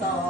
있어.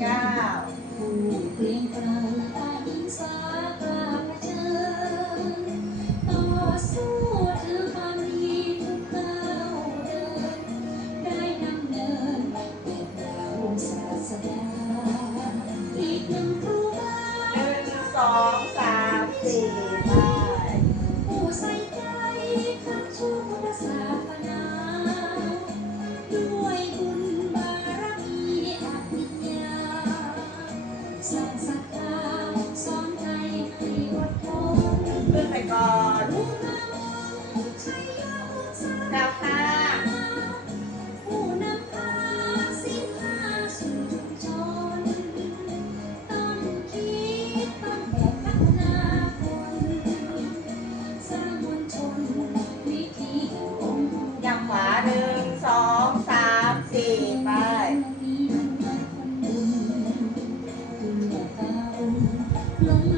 เก้าเรียงปล่าตาอินสากางเธอต่อสู้ถือความดีทุกก้าเดิน ได้นำเนินเป็นดาวศาสดอีกหนึ่งรูบาหบสองสาม long